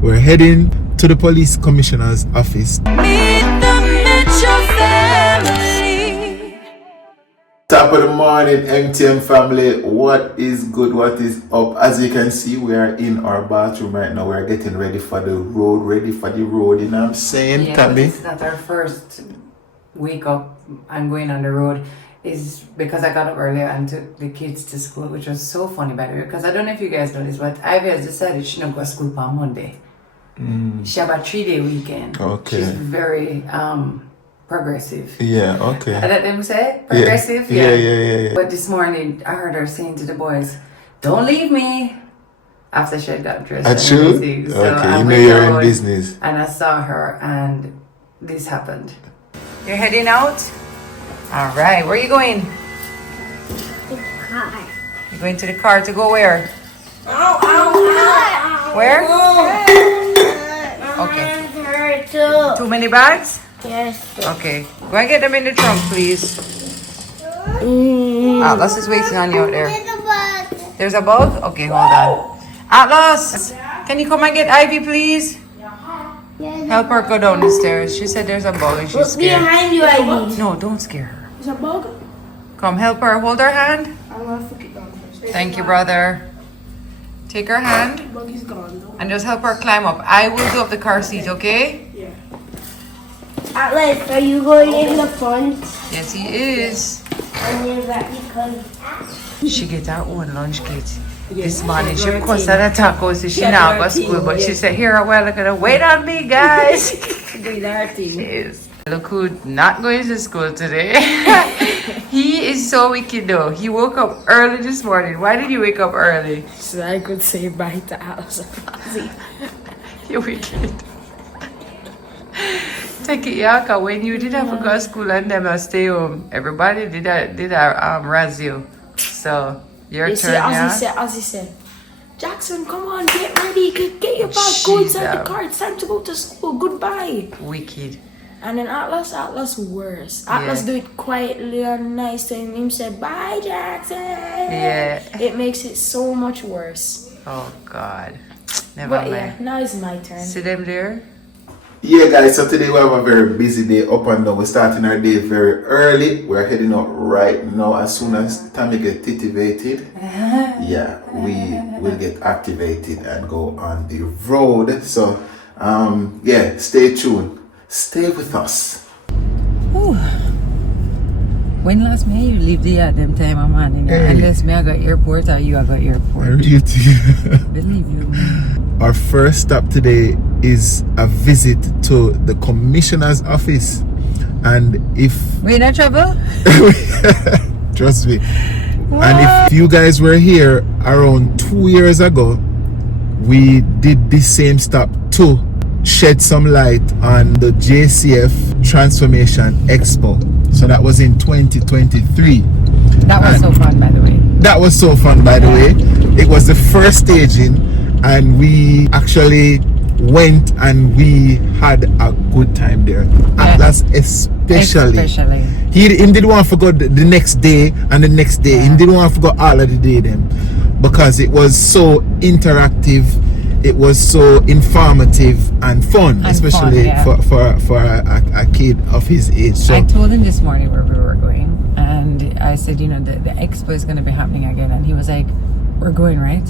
we're heading to the police commissioner's office. Meet the Mitchell family. Top of the morning, MTM family. What is good? What is up? As you can see, we are in our bathroom right now. We're getting ready for the road. You know what I'm saying, yeah, Tami? It's not our first wake up and going on the road. Is because I got up earlier and took the kids to school, which was so funny, by the way, because I don't know if you guys know this, but Ivy has decided she not go to school on Monday. She have a 3-day weekend. Okay. She's very progressive. Yeah, okay. I let them say progressive. Yeah. But this morning I heard her saying to the boys, "Don't leave me." After she had got dressed. That's and true? everything. So Okay, I you know went you're in out business. And I saw her, and this happened. You're heading out? All right. Where are you going? The car. You're going to the car to go where? Ow. Where? My Okay. hands hurt too. Too many bags? Yes. Okay. Go and get them in the trunk, please. Atlas is waiting on you out there. There's a bug? Okay, hold on. Atlas, can you come and get Ivy, please? Help her go down the stairs. She said there's a bug and she's Look scared. behind you, Ivy. No, don't scare her. There's a bug. Come, help her. Hold her hand. I'm gonna flick it down first. Thank you, brother. Take her hand The bug is gone though. and just help her climb up. I will do up the car seat, okay? Yeah. Atlas, are you going in the front? Yes, he is. And you're back because She get her own lunch kit. This morning she cussed at a taco, so she now go to school. But she said, "Here, well, look at her. Wait on me, guys." Yes. Look who not going to school today. He is so wicked though. He woke up early this morning. Why did you wake up early? so I could say bye to Alice. You wicked. Take it, Yaka. When you did have to go to school and them stay home, everybody did razz you. So your You turn, see, yeah. Ozzy said, Jackson, come on, get ready, get your bag, go inside the Jesus. car. It's time to go to school. Goodbye. Wicked. And then Atlas worse. Atlas Yeah. do it quietly and nice to him. Him said, bye, Jackson. Yeah. It makes it so much worse. Oh God. Never But mind. yeah, now it's my turn. See them there? Yeah, guys, so today we have a very busy day up and down. We're starting our day very early. We're heading out right now. As soon as Tami gets titivated, yeah, we will get activated and go on the road. So, yeah, stay tuned. Stay with us. When last May you leave the them time I'm on in Hey. unless me I got airport or you I got airport. Believe you. Our first stop today is a visit to the commissioner's office. And if We in a trouble? trust me. And if you guys were here around 2 years ago, we did this same stop to shed some light on the JCF Transformation Expo. So that was in 2023. That was so fun, by the way. That was so fun, by the way. It was the first staging, and we actually went and we had a good time there. Atlas especially. He didn't want to forget the next day and the next day. He didn't want to forget all of the day then, because it was so interactive. It was so informative and fun, especially for a kid of his age. So I told him this morning where we were going, and I said, you know, the expo is going to be happening again, and he was like, "We're going, right?"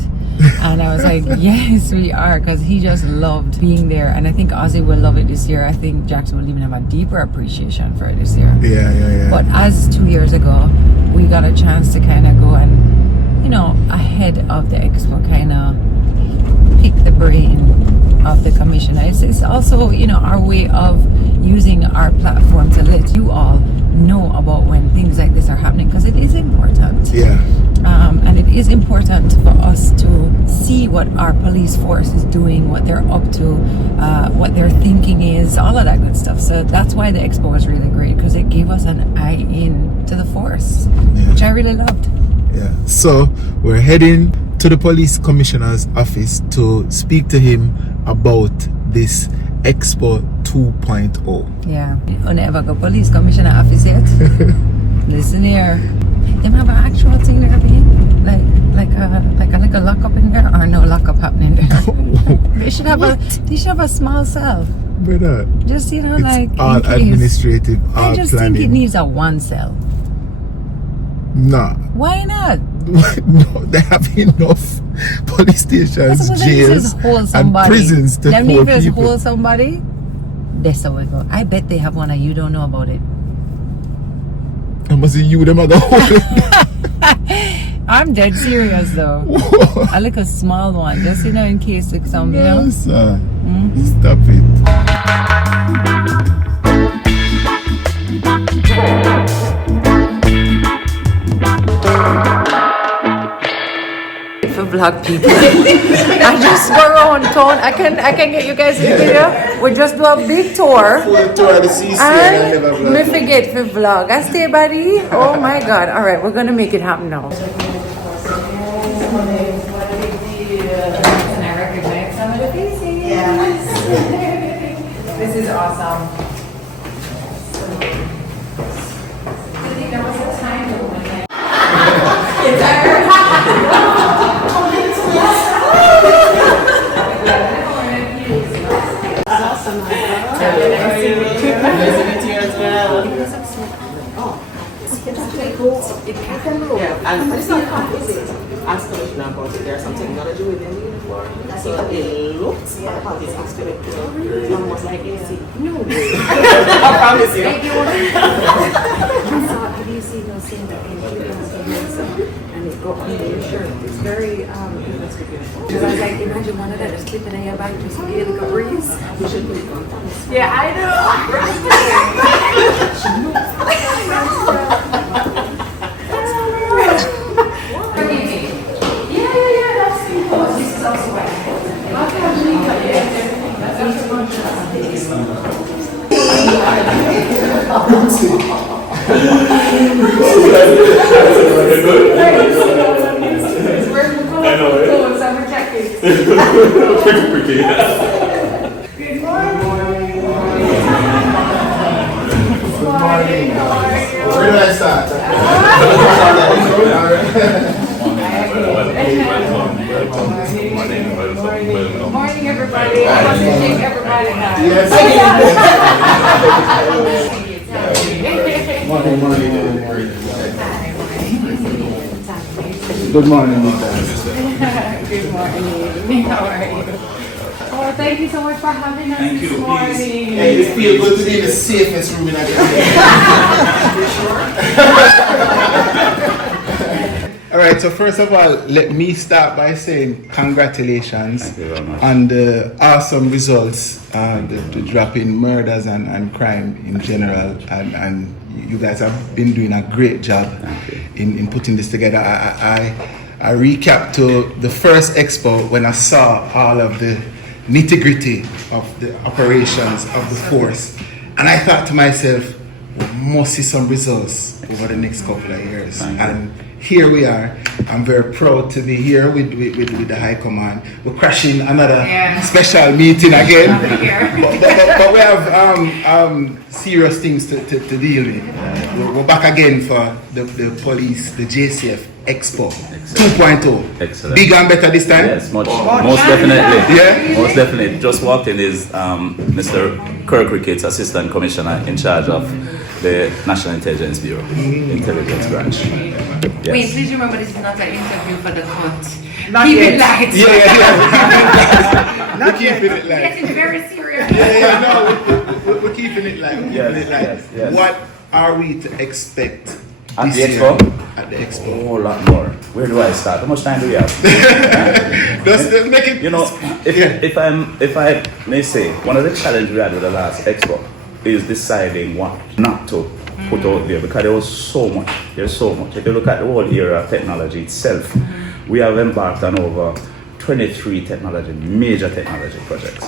And I was like, "Yes, we are," because he just loved being there, and I think Ozzy will love it this year. I think Jackson will even have a deeper appreciation for it this year. Yeah. But as 2 years ago, we got a chance to kind of go and, you know, ahead of the expo, kind of pick the brain of the commissioner. It's also, you know, our way of using our platform to let you all know about when things like this are happening, because it is important. yeah. And it is important for us to see what our police force is doing, what they're up to, what their thinking is, all of that good stuff. So that's why the expo was really great, because it gave us an eye in to the force, which I really loved. Yeah. So we're heading to the police commissioner's office to speak to him about this Expo 2.0. Yeah. You never go police commissioner office yet? Listen here. Them have an actual thing there, like a lockup in there, or no lockup happening there? They should have a small cell. Brother, Just it's like all in case. administrative, all I just planning. think it needs a one cell. Nah. Why not? No, they have enough police stations, jails, and prisons to Them hold neighbors people. hold somebody. That's how we go. I bet they have one and you don't know about it. I must see you, them are going to hold it. I'm dead serious though. I like a small one, just in case like some, No, sir. Stop it. For vlog people. I just go around town. I can get you guys in video. We just do a big tour. Full tour of the CC And never vlog. me forget for vlog. I stay buddy. Oh my god. Alright, we're gonna make it happen now. Can I recognize some of the faces? Yes. This is awesome. I think there was a time when And it's not complicated. Ask the commissioner about it. There's some technology within the uniform. So it looks like it's actually almost like AC. No way. I promise you. Have you seen those things that can clip onto the and it go under your shirt? It's very because I was like, imagine one of that just clipping in your back just to get like a breeze. You should put it on. Yeah, I know. Where do I start? Morning, everybody. I want to shake everybody now. Yes. Good morning, Good morning. How are you? Oh, thank you so much for having us this morning. Hey, it feels good to be in the safest room in the All right, so first of all, let me start by saying congratulations on the awesome results, the drop in murders and crime in general, and you guys have been doing a great job in putting this together. I recap to the first expo when I saw all of the nitty-gritty of the operations of the force, and I thought to myself, we must see some results over the next couple of years. And here we are. I'm very proud to be here with the High Command. We're crashing another special meeting again, but we have serious things to deal with. We're back again for the police, the JCF Expo 2.0. Excellent. Bigger and better this time? Yes, most definitely. Yeah? Most definitely. Just walked in is Mr. Kirk Ricketts, Assistant Commissioner in charge of the National Intelligence Bureau, Intelligence Branch. Yes. Wait, please remember this is not an interview for the court. Not Keep yet. it light. Yeah. We're keeping it light. Getting very serious. No, we're keeping it light. Yes. What are we to expect At this the year expo? at the A expo? whole lot more. Where do I start? How much time do we have? Just make it. You know, if I may say, one of the challenges we had with the last expo is deciding what not to put out there, because there was so much. There's so much. If you look at the whole era of technology itself, we have embarked on over 23 major technology projects.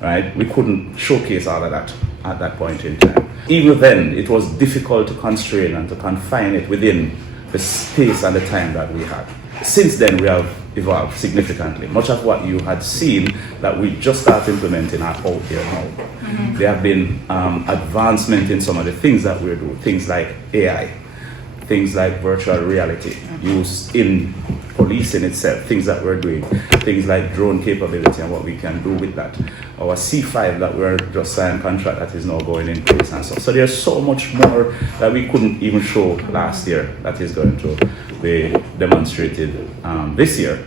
Right? We couldn't showcase all of that at that point in time. Even then, it was difficult to constrain and to confine it within the space and the time that we had. Since then, we have evolved significantly. Much of what you had seen that we just started implementing are out there now. There have been advancement in some of the things that we're doing, things like AI, things like virtual reality, used in policing itself, things that we're doing, things like drone capability and what we can do with that. Our C5 that we're just signed contract that is now going in place and stuff. So there's so much more that we couldn't even show last year that is going to be demonstrated this year.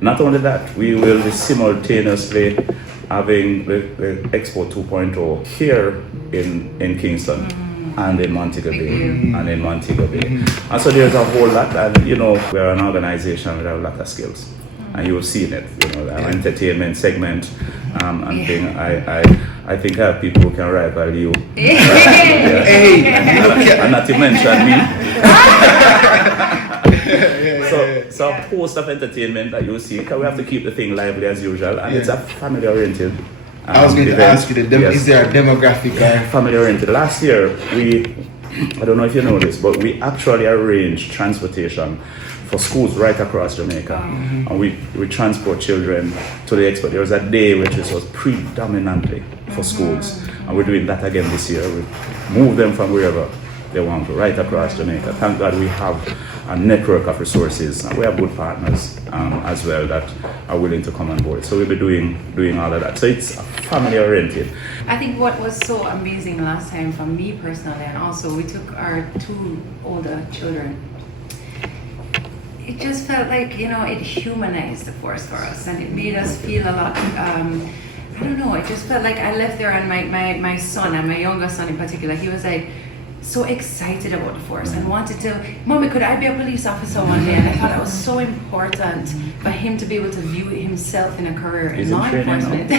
Not only that, we will be simultaneously having the Expo 2.0 here in Kingston and in Montego Bay and so there's a whole lot, and we're an organization with a lot of skills, and you've seen it, our entertainment segment and thing. I think I have people who can rival you. And not to mention me. So a host of entertainment that you see, because we have to keep the thing lively as usual, and it's a family oriented. I was going to ask you, is there a demographic? Family oriented. Last year, I don't know if you know this, but we actually arranged transportation for schools right across Jamaica. And we transport children to the expo. There was a day which was predominantly for schools. And we're doing that again this year. We move them from wherever they want to, right across Jamaica. Thank God we have a network of resources, and we have good partners as well that are willing to come on board. So we'll be doing all of that. So it's family oriented. I think what was so amazing last time for me personally, and also we took our 2 older children. It just felt like, it humanized the force for us, and it made us feel a lot, I don't know, it just felt like I left there, and my son, and my younger son in particular, he was like, so excited about the force and wanted to, Mommy, could I be a police officer one day? And I thought that was so important for him to be able to view himself in a career in law enforcement.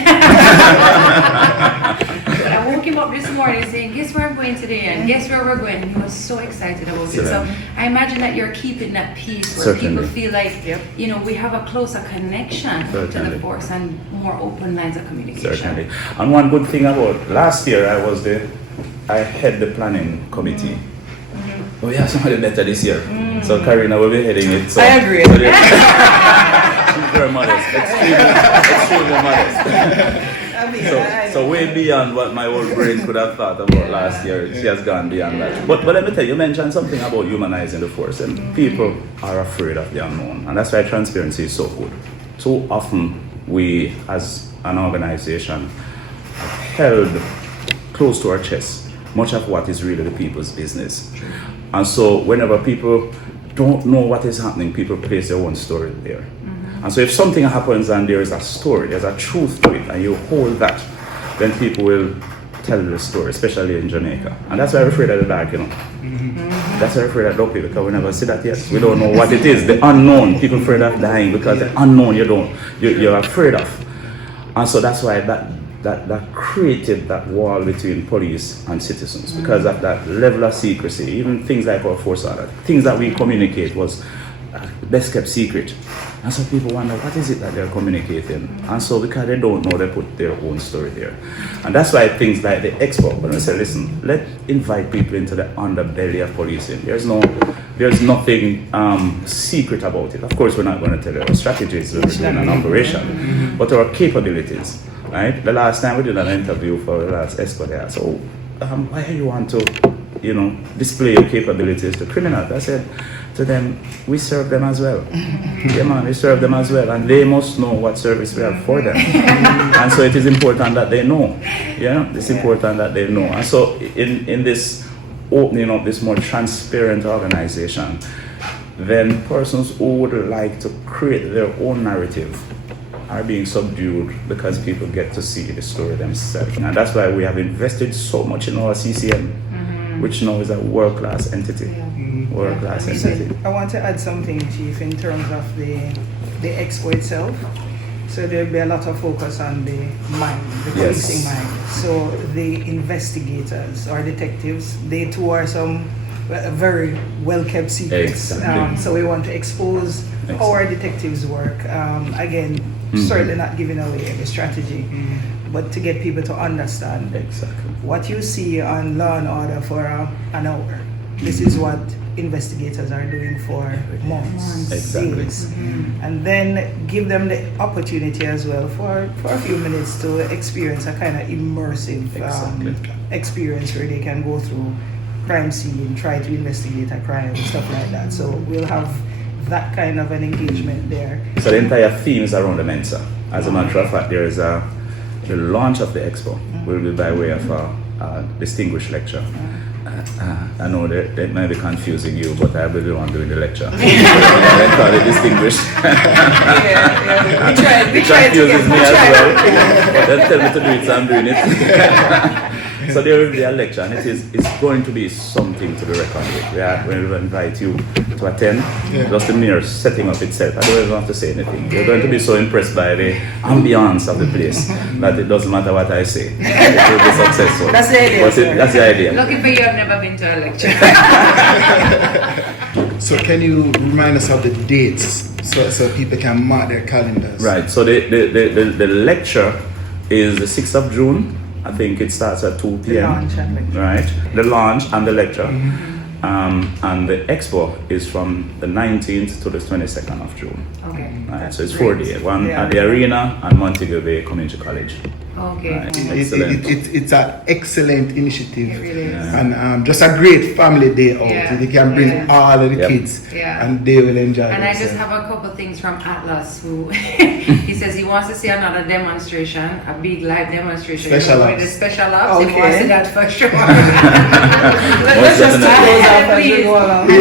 I woke him up this morning saying, guess where I'm going today, and guess where we're going, and he was so excited about it. So I imagine that you're keeping that piece where people feel like, we have a closer connection to the force and more open lines of communication. Certainly. And one good thing about last year, I head the planning committee. Oh, we have somebody better this year. So Karina will be heading it. So, I agree. She's very modest, extremely modest. So way beyond what my old brain could have thought about last year. She has gone beyond that. But let me tell you, you mentioned something about humanizing the force, and people are afraid of the unknown, and that's why transparency is so good. So often we, as an organization, have held close to our chest much of what is really the people's business. And so whenever people don't know what is happening, people place their own story there. And so if something happens and there is a story, there's a truth to it, and you hold that, then people will tell the story, especially in Jamaica. And that's why I'm afraid of the dark, That's why I'm afraid of dark people, because we never see that yet. We don't know what it is, the unknown. People afraid of dying because the unknown you're afraid of. And so that's why that created that wall between police and citizens, because of that level of secrecy. Even things like our force order, things that we communicate was best kept secret. And so people wonder, what is it that they're communicating? And so because they don't know, they put their own story there. And that's why things like the expo, when I say, listen, let's invite people into the underbelly of policing. There's nothing secret about it. Of course, we're not going to tell you our strategies, we're doing an operation, but our capabilities. Right? The last time we did an interview for the last Expo there, so why do you want to, display your capabilities to criminals? I said to them, we serve them as well. Yeah, man, we serve them as well, and they must know what service we have for them. And so it is important that they know. Yeah, it's important that they know. And so in this opening up this more transparent organization, then persons who would like to create their own narrative are being subdued because people get to see the story themselves. And that's why we have invested so much in our CCM, which now is a world-class entity. World-class entity. I want to add something, Chief, in terms of the expo itself. So there'll be a lot of focus on the mind, the policing mind. So the investigators or detectives, they too are some very well-kept secrets. Exactly. So we want to expose how our detectives work. Again, certainly not giving away every strategy, but to get people to understand what you see on Law and Order for an hour. This is what investigators are doing for months, days. And then give them the opportunity as well for a few minutes to experience a kind of immersive experience where they can go through crime scene, try to investigate a crime, stuff like that. So we'll have that kind of an engagement there. So the entire theme is around the Mensa. As a matter of fact, there is the launch of the expo will be by way of a distinguished lecture. I know that may be confusing you, but I will be the one doing the lecture. They call it distinguished. We It tried to confuses me as well. But they'll tell me to do it, so I'm doing it. So there will be a lecture, and it's going to be something to be reckoned with. We will invite you to attend. Just the mere setting up itself. I don't even have to say anything. You're going to be so impressed by the ambience of the place that it doesn't matter what I say. It will be successful. That's the idea. That's the idea. Lucky for you, I've never been to a lecture. So can you remind us of the dates so people can mark their calendars? Right. So the lecture is the 6th of June. I think it starts at 2 p.m. The launch and lecture. Right. The launch and the lecture. And the expo is from the 19th to the 22nd of June. Okay. Right. So it's 4 days. One Yeah. at the arena and Montego Bay Community College. Okay. Right. It, it's an excellent initiative. It really is. And just a great family day out. Yeah. They can bring Yeah. all of the Yep. kids Yeah. and they will enjoy And I just themselves. have a couple things from Atlas who he says he wants to see another demonstration, a big live demonstration. Special With ops. the special ops. He Okay. wants to see that for sure. Let's just definitely. close up as we Please. go along. I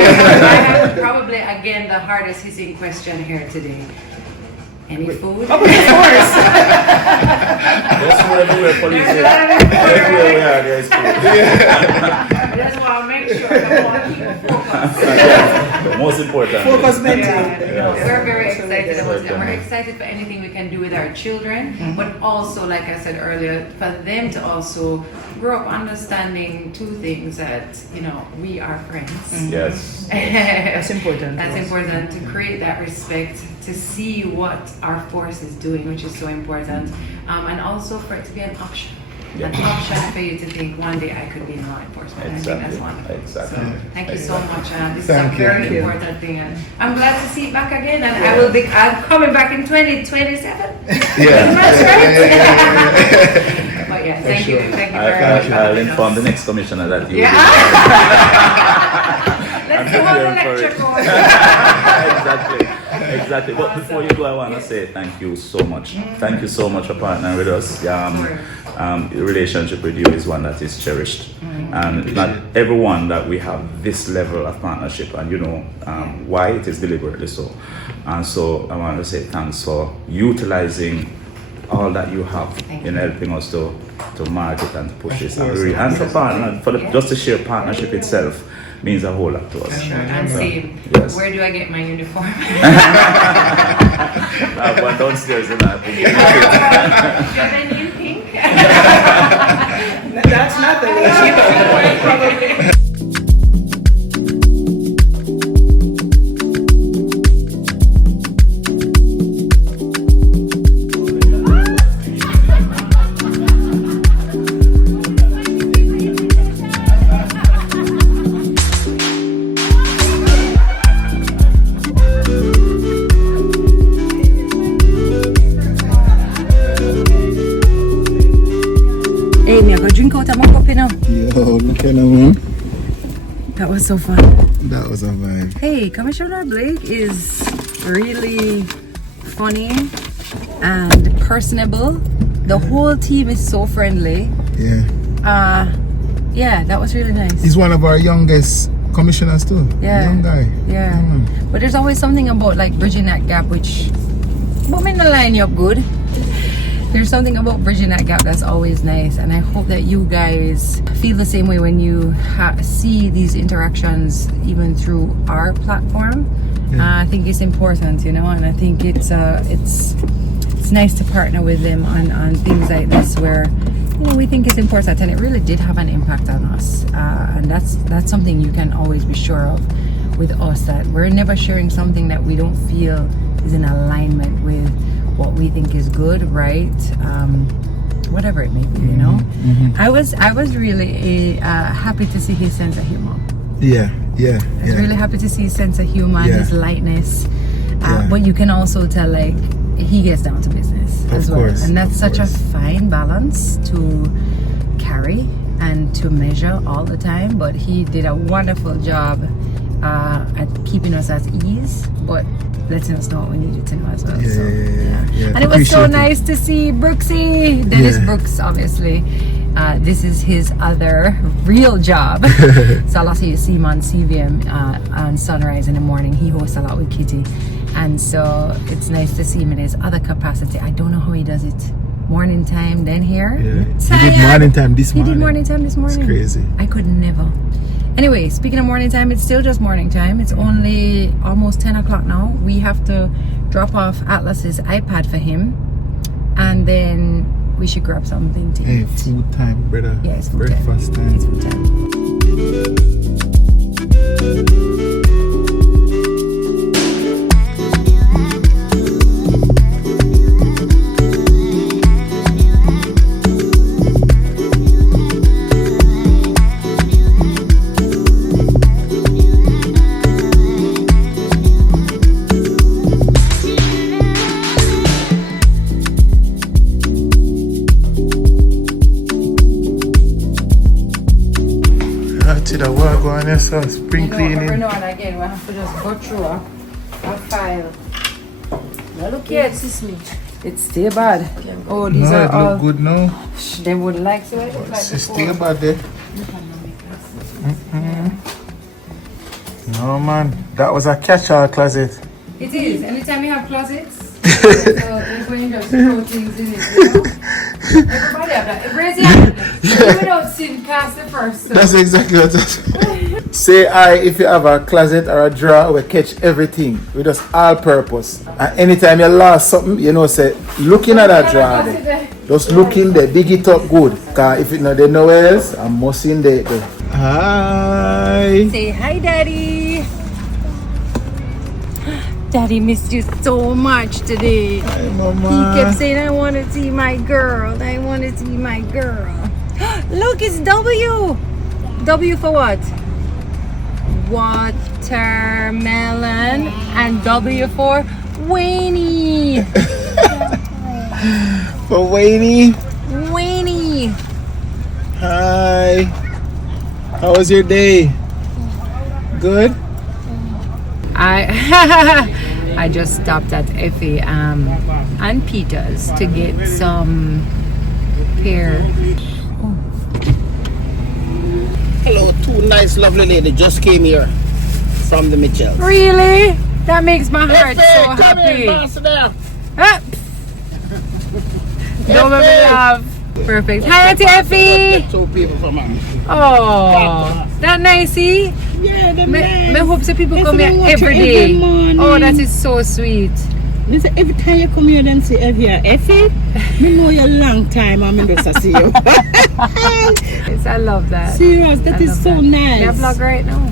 have probably again the hardest hitting question here today. Any food? Of course. Just wherever police is. Everywhere we are, there is food. I just want to make sure I want you to focus. The most important. Focus mental. We're very excited about that. We're excited for anything we can do with our children, but also, like I said earlier, for them to also grow up understanding two things that, we are friends. Yes. That's important. That's important to create that respect, to see what our force is doing, which is so important, and also for it to be an option. Yeah. An option for you to think one day I could be in law enforcement. I think that's Exactly. wonderful. Exactly. So, thank you so much. This Thank is a you. very Thank you. important thing, and I'm glad to see it back again. And I'm coming back in 2027. That's right. But yeah, thank you very much. I'll inform the next commissioner that you Yeah. will Let's do all the lecture course. Exactly. But before you go, I want to say thank you so much. Thank you so much for partnering with us. The relationship with you is one that is cherished. And not everyone that we have this level of partnership, and why it is deliberately so. And so I want to say thanks for utilizing all that you have in helping us to market and to push this. And for partner, just the sheer partnership itself means a whole lot to us. Sure. And see, Yes. where do I get my uniform? I have one downstairs in that. Do you have any in pink? That's not the issue. Hey, me I go drink out of my cup, Yo, look at that. That was so fun. That was a vibe. Hey, Commissioner Blake is really funny and personable. The whole team is so friendly. Yeah. Yeah, that was really nice. He's one of our youngest commissioners too. Yeah. Young guy. Yeah. But there's always something about like bridging that gap which women will line you up good. There's something about bridging that gap that's always nice, and I hope that you guys feel the same way when you see these interactions even through our platform. I think it's important, and I think it's nice to partner with them on things like this where we think it's important, and it really did have an impact on us, and that's something you can always be sure of with us, that we're never sharing something that we don't feel is in alignment with what we think is good, right? Whatever it may be, I was really happy to see his sense of humor. Yeah. I was really happy to see his sense of humor and his lightness. But you can also tell, like, he gets down to business as well. Course, And that's such a fine balance to carry and to measure all the time. But he did a wonderful job at keeping us at ease, but letting us know what we needed to know as well. Yeah. And it was so Appreciate it. nice to see Brooksy. Dennis Yeah. Brooks, obviously. This is his other real job. So a lot of you see him on CVM on Sunrise in the morning. He hosts a lot with Kitty. And so it's nice to see him in his other capacity. I don't know how he does it. Morning time, then here. Yeah. He did morning time this morning. He did morning time this morning. It's crazy. I could never. Anyway, speaking of morning time, it's still just morning time. It's only almost 10 o'clock now. We have to drop off Atlas's iPad for him. And then we should grab something to Hey, eat. food time, brother. Yeah, it's food Breakfast time. It's food time. To the work on your son, spring cleaning. Every now and again, we have to just go through a file. Now look here, it's still bad. Oh, these No, are it all. look good now. They would like to it. It's still bad there. No man, that was a catch-all closet. It is. Anytime you have closets, so you're going to throw things in it, you know? Everybody have that. Raise your hand. You without sin, cast the first. That's exactly what it is. Say if you have a closet or a drawer, we catch everything. We just all purpose. And anytime you lost something, you know, say, looking at that drawer there. Just look in there, dig it up good. Cause if it not there nowhere else, I must in there. Hi. Say hi, Daddy. Daddy missed you so much today. Hi, Mama. He kept saying, I want to see my girl. I want to see my girl. Look, it's W. W for what? Watermelon. And W for Wayne. For Wayne. Wayne. Hi. How was your day? Good? I just stopped at Effie and Peter's to get some pear. Hello, two nice, lovely ladies just came here from the Mitchells. Really? That makes my heart so come happy. here, boss there. Ah. Don't make me laugh. Perfect. Hi, Auntie Effie. Two people from her. Oh, that nicey. Yeah, they're Me nice. hope so people Yes, come I here watch every you day. every morning. Oh, that is so sweet. They say every time you come here, then say Effie. Me know you a long time. I'm just to see you. Yes, I love that. Serious, that I is love so that. nice. May I vlog right now?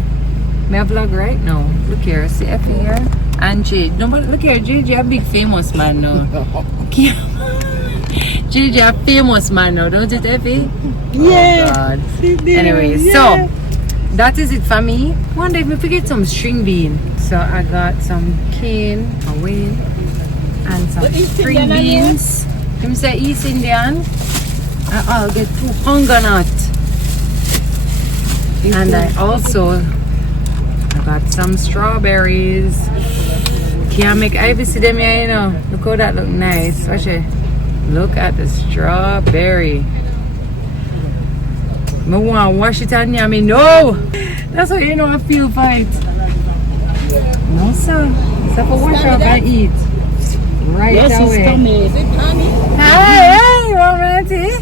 May I vlog right now? Look here, see Effie here. And Jay. No, but look here, JJ a big famous man now. JJ a famous man now, don't it, Effie? Yeah. Oh, God. See there, Anyway, yeah. so that is it for me. One day if we get some string bean. So I got some cane, away, and some What East string Indian are you? beans. Him say East Indian. I'll get 2 hunger nut. And I got some strawberries. Can't make Ivy see them here, you know. Look how that look nice. Watch it. Look at the strawberry. I want to wash it and yummy. No! That's how you know I feel fight. No, sir. It's up for wash up and eat. Right Yes, it's away. coming. Hey, you want my tea?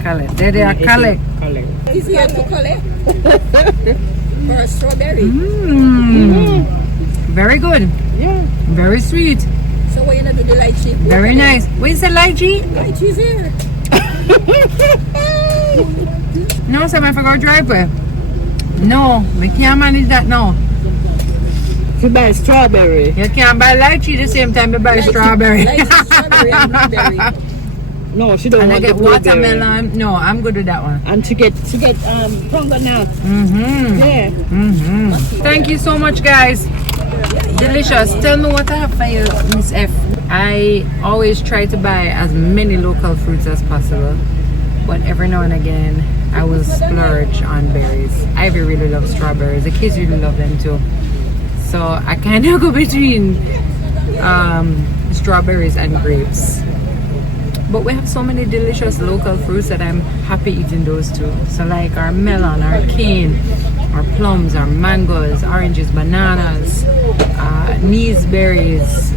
Collect. There they are. Collect. Is here to collect for a strawberry. Mmm. Very good. Yeah. Very sweet. So what you gonna do the lychee? Very nice. Where's the lychee? Lychee's here. No, sir, I forgot driveway. No, we can't manage that now. To buy strawberry. You can't buy lychee the same time you buy strawberry. Lychee, strawberry, and blueberry. No, she don't And I want get the blueberry. watermelon. No, I'm good with that one. And to get tonga nut. Mm-hmm. Yeah. Mm-hmm. Thank you so much, guys. Delicious. Tell me what I have for you, Miss F. I always try to buy as many local fruits as possible. but every now and again I will splurge on berries. Ivy really loves strawberries. The kids really love them too. So I kind of go between strawberries and grapes. But we have so many delicious local fruits that I'm happy eating those too. So like our melon, our cane, our plums, our mangoes, oranges, bananas, Nees berries,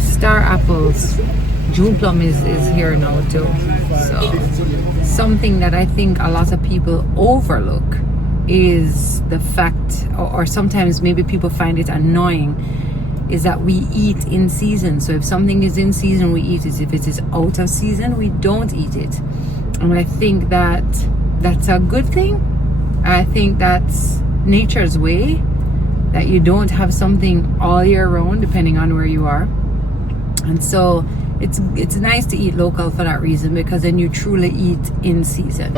star apples. June plum is here now too. So something that I think a lot of people overlook is the fact, or sometimes maybe people find it annoying, is that we eat in season. So if something is in season, we eat it. If it is out of season, we don't eat it. And I think that that's a good thing. I think that's nature's way, that you don't have something all year round depending on where you are. And so it's nice to eat local for that reason, because then you truly eat in season.